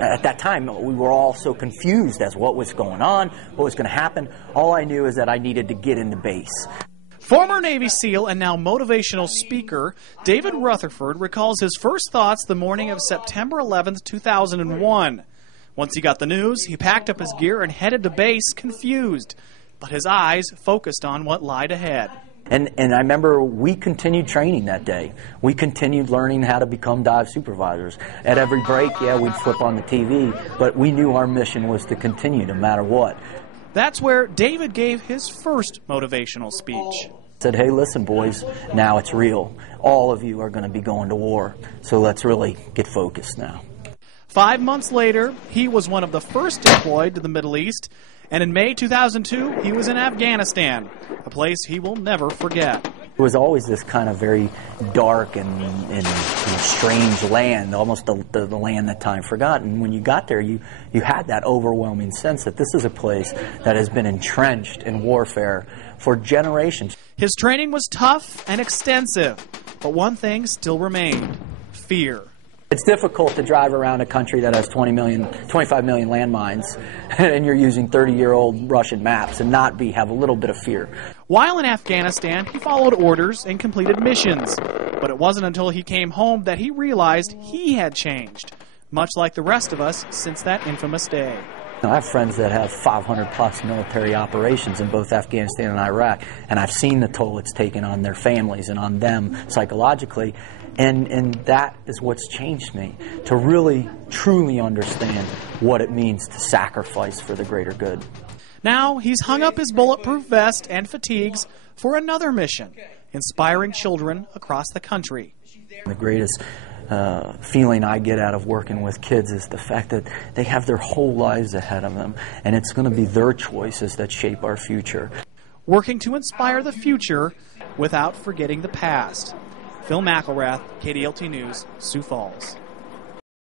at that time, we were all so confused as what was going on, what was going to happen. All I knew is that I needed to get into base. Former Navy SEAL and now motivational speaker David Rutherford recalls his first thoughts the morning of September 11th, 2001. Once he got the news, he packed up his gear and headed to base confused, but his eyes focused on what lied ahead. And I remember we continued training that day. We continued learning how to become dive supervisors. At every break, yeah, we'd flip on the TV, but we knew our mission was to continue no matter what. That's where David gave his first motivational speech. Said, hey, listen, boys, now it's real. All of you are going to be going to war, so let's really get focused now. 5 months later, he was one of the first deployed to the Middle East, and in May 2002, he was in Afghanistan, a place he will never forget. It was always this kind of very dark and strange land, almost the land that time forgot. And when you got there, you had that overwhelming sense that this is a place that has been entrenched in warfare for generations. His training was tough and extensive, but one thing still remained: fear. It's difficult to drive around a country that has 25 million landmines, and you're using 30-year-old Russian maps and not have a little bit of fear. While in Afghanistan, he followed orders and completed missions. But it wasn't until he came home that he realized he had changed, much like the rest of us since that infamous day. I have friends that have 500-plus military operations in both Afghanistan and Iraq, and I've seen the toll it's taken on their families and on them psychologically. And that is what's changed me, to really, truly understand what it means to sacrifice for the greater good. Now he's hung up his bulletproof vest and fatigues for another mission, inspiring children across the country. The greatest feeling I get out of working with kids is the fact that they have their whole lives ahead of them, and it's going to be their choices that shape our future. Working to inspire the future without forgetting the past. Phil McElrath, KDLT News, Sioux Falls.